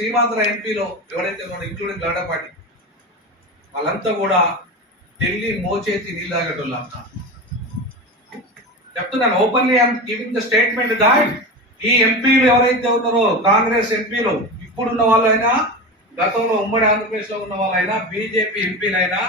సీమాంధ్ర ఎంపీలో ఎవరైతే ఉన్నారో ఇంక్లూడింగ్ గౌడపాటి వాళ్ళంతా కూడా ఢిల్లీ మోచేతి నీళ్ళు తాగేటోళ్ళు అంతా చెప్తున్నాను openly I'm giving the statement that ఈ ఎంపీలు ఎవరైతే ఉన్నారో కాంగ్రెస్ ఎంపీలు ఇప్పుడున్న వాళ్ళైనా గతంలో ఉమ్మడి ఆంధ్రప్రదేశ్లో ఉన్న వాళ్ళైనా బీజేపీ ఎంపీలైనా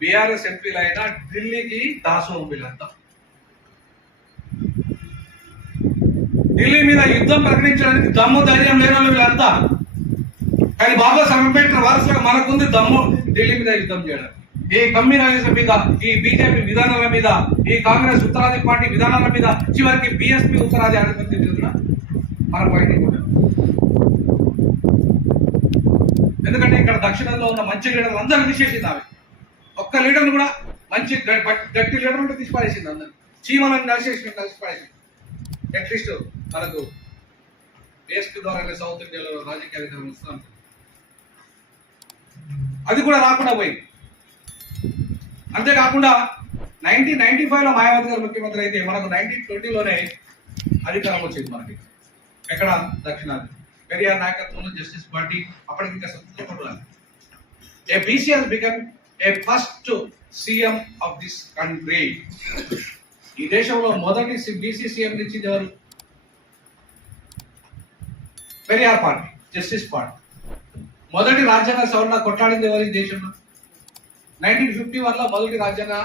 బీఆర్ఎస్ ఎంపీలైనా ఢిల్లీకి దాసు వీళ్ళంతా. ఢిల్లీ మీద యుద్ధం ప్రకటించడానికి దమ్ము ధైర్యం లేని వీళ్ళంతా. కానీ బాబా అంబేద్కర్ వారసులకు మనకుంది దమ్ము. ఢిల్లీ మీద యుద్ధం చేయడానికి ఈ కమ్యూనిజం మీద ఈ బీజేపీ విధానాల మీద ఈ కాంగ్రెస్ ఉత్తరాది పార్టీ విధానాల మీద చివరికి బిఎస్పీ ఉత్తరాది ఆధిపత్యం చేసిన మన పార్టీ కూడా. ఎందుకంటే ఇక్కడ దక్షిణంలో ఉన్న మంచి లీడర్లు అందరూ తీసేసింది ఆమె. ఒక్క లీడర్ని కూడా మంచి గట్టి లీడర్ ఉంటే తీసిపారేసింది అందరు చీమలను కలిసేసి కలిసి అట్లీస్ట్ మనకు బిఎస్పీ ద్వారా సౌత్ ఇండియాలో రాజకీయ అధికారం ఇస్తాను అది కూడా రాకుండా పోయింది. అంతేకాకుండా నైన్టీన్ నైన్టీ ఫైవ్లో మాయావతి గారు ముఖ్యమంత్రి అయితే మనకు నైన్టీన్ ట్వంటీలోనే అధికారం వచ్చింది మనకి. ఎక్కడ? దక్షిణాది. పెరియార్ నాయకత్వంలో జస్టిస్ పార్టీ అప్పటికి ఇంకా స్వతంత్రం a BC he's become a first CM of this country ఈ దేశంలో మొదటి బీసీ సీఎం ఇచ్చింది ఎవరు? Periyar party justice party. మొదటి రాజ్యాంగ సవరణ కొట్లాడింది ఎవరి దేశంలో? నైన్టీన్ ఫిఫ్టీ వన్లో మొదటి రాజ్యాంగ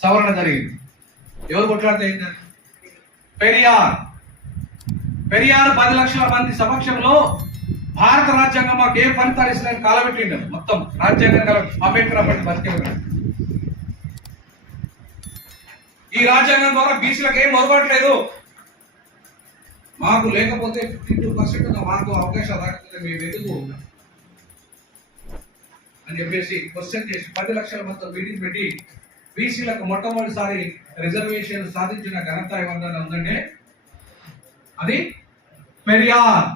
సవరణ జరిగింది. ఎవరు కొట్లాడితే పెరియార్. పెరియార్ పది లక్షల మంది సమక్షంలో భారత రాజ్యాంగం మాకు ఏ ఫలితాలు ఇస్తుందని కాలబెట్టిండు మొత్తం రాజ్యాంగం కల అంబేద్కర్ అప్పటి బతికే ఈ రాజ్యాంగం ద్వారా బీసీలకు ఏం మొదలట్లేదు మాకు లేకపోతే ఫిఫ్టీ టూ పర్సెంట్ మాకు అవకాశాలు రాకపోతే మేము ఎందుకు అని చెప్పేసి క్వశ్చన్ చేసి పది లక్షల మొత్తం మీటింగ్ పెట్టి బీసీలకు మొట్టమొదటిసారి రిజర్వేషన్ సాధించిన ఘనత ఏమన్నా ఉందంటే అది పెరియార్.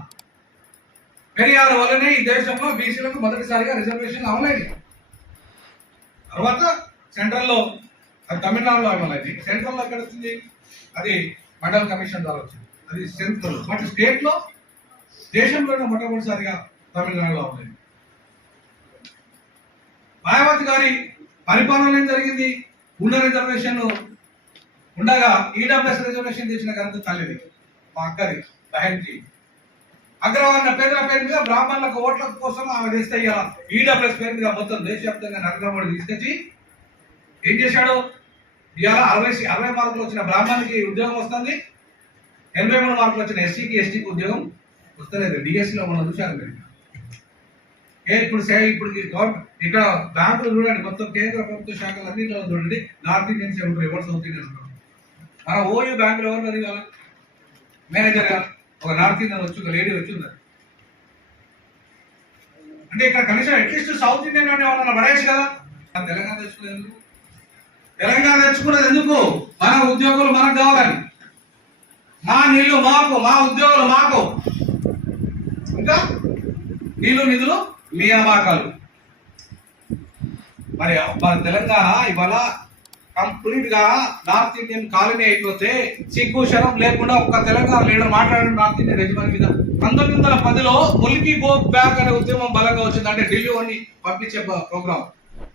పెరియార్ వల్లనే ఈ దేశంలో బీసీలకు మొదటిసారిగా రిజర్వేషన్ అమలైంది తర్వాత సెంట్రల్లో అది తమిళనాడులో అమలైంది సెంట్రల్లో ఎక్కడ వచ్చింది? అది మండల కమిషన్ ద్వారా వచ్చింది. అది సెంట్రల్ బట్ స్టేట్లో దేశంలోనే మొట్టమొదటిసారిగా తమిళనాడులో అమలైంది మాయావతి గారి పరిపాలన ఏం జరిగింది? ఉన్న రిజర్వేషన్ ఉండగా ఈడబ్ల్యూఎస్ రిజర్వేషన్ తెచ్చిన ఘనత తల్లిది మా అక్కది బహన్జీ అగ్రవర్ణ పేదల పేరు మీద బ్రాహ్మణులకు ఓట్ల కోసం ఆమె చేస్తే ఈడబ్ల్యూఎస్ పేరు మీద మొత్తం దేశవ్యాప్తంగా నరేంద్ర మోడీ తీసుకొచ్చి ఏం చేశాడు? ఇవాళ అరవై అరవై మార్కులు వచ్చిన బ్రాహ్మణునికి ఉద్యోగం వస్తుంది. ఎనభై మూడు మార్కులు వచ్చిన ఎస్సీకి ఎస్టీకి ఉద్యోగం వస్తలేదు. డిఎస్సిలో మనం చూశారు మీరు. ఏ ఇప్పుడు సే ఇప్పుడు గవర్నమెంట్ ఇక్కడ బ్యాంకులు చూడండి మొత్తం కేంద్ర ప్రభుత్వ శాఖలు అన్నింటిలో చూడండి నార్త్ ఇండియన్స్ ఎవరు ఎవరు సౌత్ ఇండియన్స్ ఉంటారు? మన ఓయూ బ్యాంకులు ఎవరు అది కావాలి మేనేజర్ ఒక నార్త్ ఇండియన్ వచ్చి ఒక లేడీ వచ్చింది అంటే ఇక్కడ కనీసం అట్లీస్ట్ సౌత్ ఇండియన్ అంటే వాళ్ళని పడేసి కదా? తెలంగాణ తెచ్చుకునేది ఎందుకు? తెలంగాణ తెచ్చుకునేది ఎందుకు? మన ఉద్యోగులు మనకు కావాలని. మా నీళ్ళు మాకు మా ఉద్యోగులు మాకు. ఇంకా? నీళ్ళు నిధులు? మీ అమాకాలు మరి మన తెలంగాణ ఇవాళ కంప్లీట్గా నార్త్ ఇండియన్ కాలనీ అయిపోతే సిగ్గు శరం లేకుండా ఒక తెలంగాణ లీడర్ మాట్లాడిన నార్త్ ఇండియన్ రెజిమెంట్ మీద. పంతొమ్మిది వందల పదిలో ములికి గో బ్యాక్ అనే ఉద్యమం బలంగా వచ్చింది అంటే ఢిల్లీ అని పంపించే ప్రోగ్రామ్.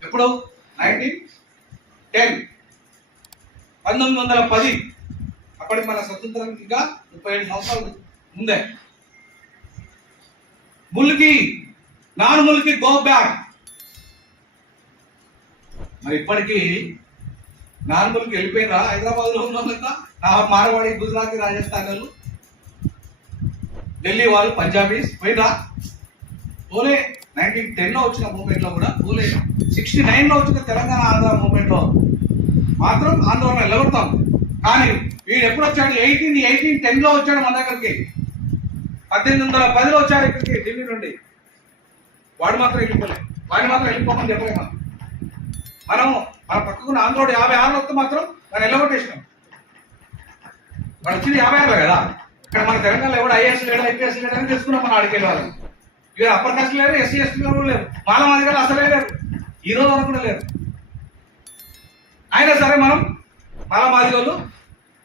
ఎప్పుడు? Nineteen ten. పంతొమ్మిది వందల పది. అప్పటికి మన స్వతంత్రం ఇంకా ముప్పై ఏడు సంవత్సరాలు ముందే. ముల్కి నార్మల్కి గో బ్యాక్. మరి ఇప్పటికీ నార్మల్కి వెళ్ళిపోయినరా హైదరాబాద్లో హైదరాబాద్లో ఉన్న వాళ్ళంతా మార్వాడి గుజరాతీ రాజస్థాన్ వాళ్ళు ఢిల్లీ వాళ్ళు పంజాబీస్ పోయినరా? పోలే. నైన్టీన్ టెన్లో వచ్చిన మూమెంట్లో కూడా పోలే. సిక్స్టీ నైన్లో వచ్చిన తెలంగాణ ఆంధ్ర మూమెంట్లో మాత్రం ఆందోళన నిలబడతాం. కానీ వీడు ఎప్పుడు వచ్చాడు? ఎయిటీన్ ఎయిటీన్ టెన్లో వచ్చాడు మన దగ్గరికి. పద్దెనిమిది వందల పదిలో వచ్చాడు ఇక్కడికి ఢిల్లీ నుండి. వాడు మాత్రం వెళ్ళిపోలే. వాడిని మాత్రం వెళ్ళిపోమని చెప్పలే మనం. మనం మన పక్కకున్న ఆంధ్రోడు యాభై ఆరులో వస్తే మాత్రం మనం వెళ్ళగొట్టేసినాం వాడు వచ్చింది యాభై ఆరులో కదా? ఇక్కడ మన తెలంగాణలో ఎవడు ఐఏఎస్ లేడు ఐపీఎస్ లేడు అని తెలుసుకున్నాం మనం ఆడికి వెళ్ళాలి ఇవి అప్పర్ కాస్ట్ లేరు ఎస్సీ ఎస్టీ లేరు లేరు. మాల మాదిగా అసలే లేరు. ఈ రోజు వరకు కూడా లేరు. అయినా సరే మనం మాల మాదిగోళ్ళు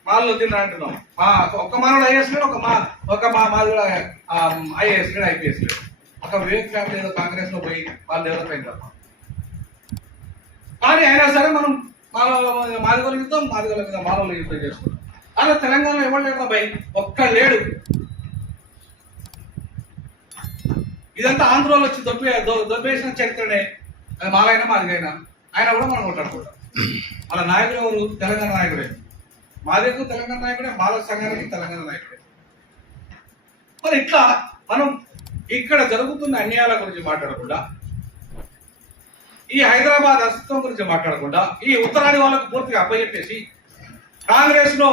మాల్లో తిన్నా అంటున్నాం. మా ఒక్క మానవుడు ఐఏఎస్ లేడు ఒక మా ఒక మా మాది కూడా ఐఏఎస్ లేడు ఐపీఎస్ లేడు. అక్కడ వివేక్ ఫ్యామిలీ ఏదో కాంగ్రెస్లో పోయి వాళ్ళు డెవలప్ అయింది తప్ప కానీ అయినా సరే మనం మానవ మాదిగోళ్ళ యుద్ధం మాదిగోళ్ళ మీద మానవుల యుద్ధం చేసుకుంటాం. అలా తెలంగాణలో ఎవరు లేకుండా భయ్ ఒక్క లేడు. ఇదంతా ఆంధ్రలో వచ్చి దొబ్బే దొబ్బేసిన చరిత్రనే. అది మాలైనా మాదిగైనా. ఆయన కూడా మనం కొట్టాడుకుంటాం వాళ్ళ నాయకుడు ఎవరు? తెలంగాణ నాయకుడే. మాదిగకు తెలంగాణ నాయకుడే మాల సంఘానికి తెలంగాణ నాయకుడే. మరి ఇట్లా మనం ఇక్కడ జరుగుతున్న అన్యాయాల గురించి మాట్లాడకుండా ఈ హైదరాబాద్ అస్తిత్వం గురించి మాట్లాడకుండా ఈ ఉత్తరాది వాళ్ళకు పూర్తిగా అప్పచెప్పేసి కాంగ్రెస్లో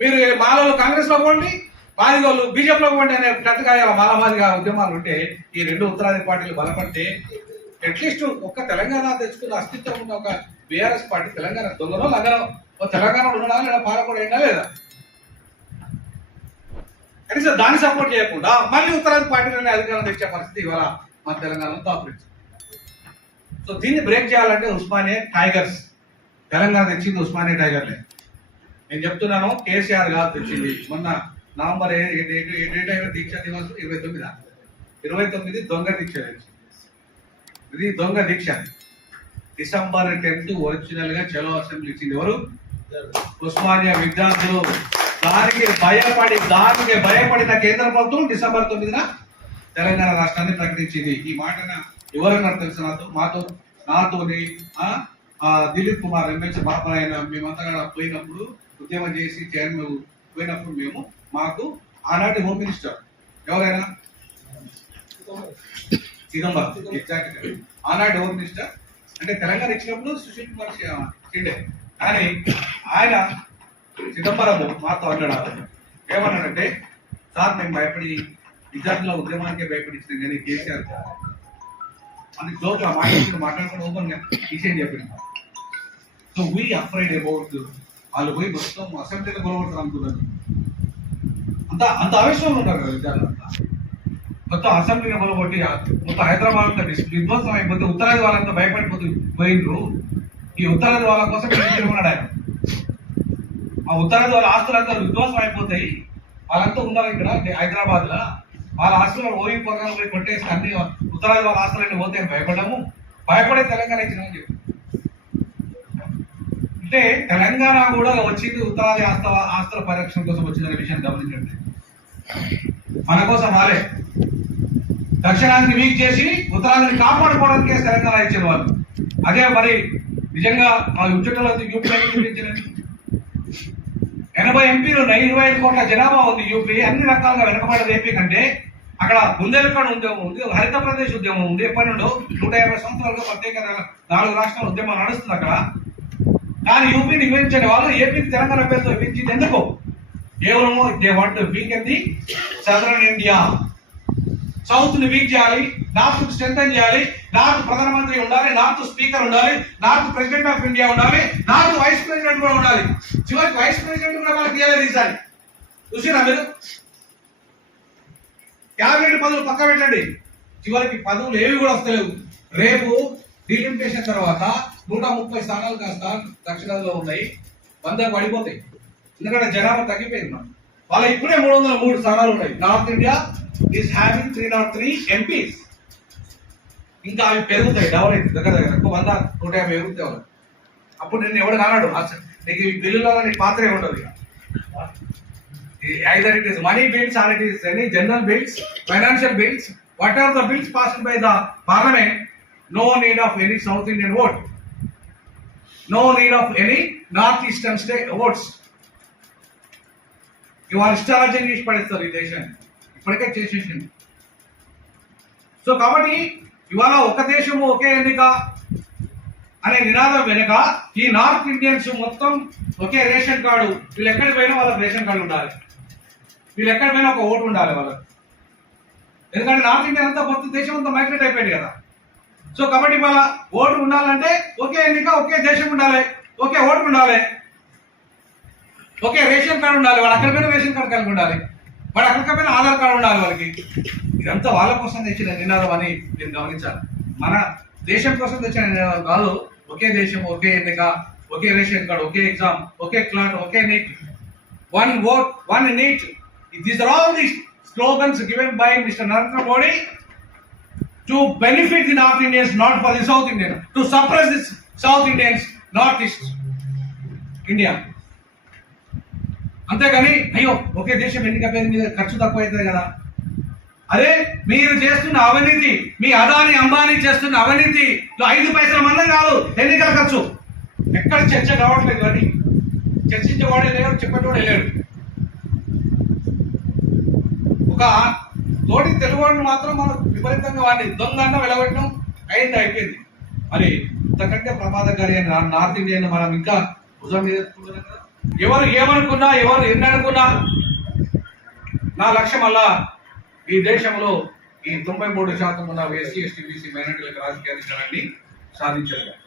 మీరు మాలలో కాంగ్రెస్లో పోండి మాదిగోళ్ళు బీజేపీలో పోండి అనే గట్టిగా మాలమాదిగా ఉద్యమాలు ఉంటే ఈ రెండు ఉత్తరాది పార్టీలు బలపడితే అట్లీస్ట్ ఒక్క తెలంగాణ తెచ్చుకున్న అస్తిత్వం ఉన్న ఒక బీఆర్ఎస్ పార్టీ తెలంగాణ దొంగలో లంగనో ఓ తెలంగాణలో ఉండడా లేదా పాలకూడ లేదా? కనీసం దాన్ని సపోర్ట్ చేయకుండా మళ్ళీ ఉత్తరాది పార్టీలని అధికారం తెచ్చే పరిస్థితి ఇవాళ మన తెలంగాణలో దాపురించింది సో దీన్ని బ్రేక్ చేయాలంటే ఉస్మానియా టైగర్స్ తెలంగాణ తెచ్చింది ఉస్మానియా టైగర్లే నేను చెప్తున్నాను కేసీఆర్ కాదు తెచ్చింది. మొన్న నవంబర్ ఏ- ఏ డేట్ అయిన దీక్ష దివస్ ఇరవై తొమ్మిది? ఇరవై తొమ్మిది దొంగ దీక్ష ఇది దొంగ దీక్ష. డిసెంబర్ టెన్త్ ఒరిజినల్గా చలో అసెంబ్లీ ఇచ్చింది ఎవరు? ఉస్మానియా విద్యార్థులు. దానికి భయపడి దానికి భయపడిన కేంద్ర ప్రభుత్వం డిసెంబర్ తొమ్మిదిన తెలంగాణ రాష్ట్రాన్ని ప్రకటించింది. ఈ మాటన ఎవరన్నారు తెలుసు నాతో? మాతో నాతోని దిలీప్ కుమార్ ఎమ్మెల్సీ బాబా ఆయన మేమంతా కూడా పోయినప్పుడు ఉద్యమం చేసి చైర్మన్ పోయినప్పుడు మేము మాకు ఆనాటి హోమ్ మినిస్టర్ ఎవరైనా? చిదంబరం ఎగ్జాక్ట్ ఆనాటి హోమ్ మినిస్టర్ అంటే తెలంగాణ ఇచ్చినప్పుడు సుశీల్ కుమార్ షి- షిండే కానీ ఆయన చిదంబరము మాతో అన్నాడు ఏమన్నాడంటే సార్ మేము భయపడి విద్యార్థుల ఉద్యమానికే భయపడించిన కానీ కేసీఆర్ కాదు." అని జోక్ మాట్లాడుతూ మాట్లాడుకుని ఓపెన్ విషయం చెప్పింది సో వీ అఫ్రైడ్ అబౌట్ వాళ్ళు పోయి మొత్తం అసెంబ్లీలో గొడవడతారు అనుకున్నారు అంత అంత ఆవేశంలో ఉంటారు కదా విద్యార్థులు అంతా. మొత్తం అసెంబ్లీని మొదలుకొట్టి మొత్తం హైదరాబాద్ అంతా విధ్వంసం అయిపోతే ఉత్తరాది వాళ్ళంతా భయపడిపోతూ పోయిండ్రు. ఈ ఉత్తరాది వాళ్ళ కోసం ఉన్నాడు ఆయన? ఆ ఉత్తరాది వాళ్ళ ఆస్తులంతా విధ్వంసం అయిపోతాయి వాళ్ళంతా ఉన్నారు ఇక్కడ హైదరాబాద్లో వాళ్ళ ఆస్తులు ఓయి పొరగాలు పోయి కొట్టేసి అన్ని ఉత్తరాది వాళ్ళ ఆస్తులన్నీ పోతే భయపడము. భయపడే తెలంగాణ ఇచ్చినామని చెప్పి. అంటే తెలంగాణ కూడా వచ్చింది ఉత్తరాది ఆస్త ఆస్తుల పరిరక్షణ కోసం వచ్చిందనే విషయాన్ని గమనించండి. మన కోసం రాలే. దక్షిణానికి వీక్ చేసి ఉత్తరాదిని కాపాడుకోవడానికే తెలంగాణ ఇచ్చిన వాళ్ళు. అదే మరి నిజంగా మా ఉద్యోగాలు యూపీ ఇచ్చినది ఎనభై ఎంపీలు ఇరవై ఐదు కోట్ల జనాభా ఉంది యూపీ అన్ని రకాలుగా వెనకబడ్డది ఏపీ కంటే అక్కడ బుందేల్ఖండ్ ఉద్యమం ఉంది హరిత ప్రదేశ్ ఉద్యమం ఉంది పన్నెండు నూట యాభై సంవత్సరాలుగా ప్రత్యేక నాలుగు రాష్ట్రాల ఉద్యమం నడుస్తుంది అక్కడ. కానీ యూపీని విభజించని వాళ్ళు ఏపీకి తెలంగాణ పేరుతో విభజించింది ఎందుకు కేవలము they want weak the southern India సౌత్ని weak చేయాలి నార్త్ స్ట్రెంగ్ చేయాలి నార్త్ ప్రధానమంత్రి ఉండాలి నార్త్ స్పీకర్ ఉండాలి నార్త్ ప్రెసిడెంట్ ఆఫ్ ఇండియా ఉండాలి నార్త్ వైస్ ప్రెసిడెంట్ కూడా ఉండాలి. చివరికి వైస్ ప్రెసిడెంట్ కూడా వాళ్ళకి ఇవ్వలేదు ఈసారి చూసినా మీరు? క్యాబినెట్ పదవులు పక్క పెట్టండి. చివరికి పదవులు ఏవి కూడా వస్తలేవు. రేపు డీలిమిటేషన్ తర్వాత నూట ముప్పై స్థానాలు కాస్త దక్షిణాదిలో ఉన్నాయి. వందకు పడిపోతాయి. ఎందుకంటే జనాభా తగ్గిపోయింది. మనం వాళ్ళ ఇప్పుడే మూడు వందల మూడు స్థానాలు ఉన్నాయి. North India is having three not ఇంకా అవి పెరుగుతాయి డబల్ అయితే దగ్గర దగ్గర. వంద నూట యాభై పెరుగుతాయి వాళ్ళు అప్పుడు నిన్ను ఎవడు కాడు నీకు ఈ బిల్లులో నీ పాత్ర ఏముండదు either it is money bills or it is any general bills financial bills what are the bills pass by the parliament no need of any South Indian vote no need of any north eastern state votes you are ఇష్టారాజ్యం ఇష్టపడేస్తారు ఈ దేశానికి ఇప్పటికే చేసేసింది. So కాబట్టి ఇవాళ ఒక దేశము ఒకే ఎన్నిక అనే నినాదం వెనుక ఈ నార్త్ ఇండియన్స్ మొత్తం ఒకే రేషన్ కార్డు వీళ్ళు ఎక్కడికి పోయినా వాళ్ళకి రేషన్ కార్డు ఉండాలి. వీళ్ళు ఎక్కడ పోయినా ఒక ఓటు ఉండాలి వాళ్ళకి. ఎందుకంటే నార్త్ ఇండియా అంతా మొత్తం దేశం అంతా మైగ్రేట్ అయిపోయింది కదా. సో కాబట్టి వాళ్ళ ఓటు ఉండాలంటే ఒకే ఎన్నిక ఒకే దేశం ఉండాలి ఒకే ఓటు ఉండాలి. ఒకే రేషన్ కార్డు ఉండాలి వాళ్ళు అక్కడ పోయిన రేషన్ కార్డు కలిగి ఉండాలి. వాడు అక్కడికి ఆధార్ కార్డు ఉండాలి వాళ్ళకి ఇదంతా వాళ్ళ కోసం తెచ్చిన నినాదం అని నేను గమనించాను. మన దేశం కోసం తెచ్చిన నినాదం కాదు. ఒకే దేశం ఒకే ఎన్నిక ఒకే రేషన్ కార్డు ఒకే ఎగ్జామ్ ఒకే CLAT okay NEET. One vote one NEET. These are all the slogans given by Mr Narendra Modi to benefit the North Indians not for the South Indian to suppress the South Indians North East India అంతేగాని అయ్యో ఒకే దేశం ఎన్నిక పేరు మీద ఖర్చు తక్కువ అవుతుంది కదా. అదే మీరు చేస్తున్న అవినీతి మీ అదాని అంబానీ చేస్తున్న అవినీతి ఐదు పైసల మందం కాదు ఎన్నికల ఖర్చు. ఎక్కడ చర్చ కావట్లేదు కానీ చర్చించేవాడే లేడు చెప్పేటోడే లేడు. ఒక తోటి తెలుగువాడిని మాత్రం మనం విపరీతంగా వాడిని దొంగ అన్న వెలగొట్టడం అయింది అయిపోయింది. మరి ఇంతకంటే ప్రమాదకారి అని నార్త్ ఇండియన్ మనం ఇంకా భుజం మీద కదా. ఎవరు ఏమనుకున్నా ఎవరు ఎన్ననుకున్నా నా లక్ష్యం అలా ఈ దేశంలో ఈ తొంభై మూడు శాతం ఉన్న ఎస్సీ ఎస్టీ బీసీ మైనార్టీలకు రాజకీయ అధికారాన్ని సాధించడం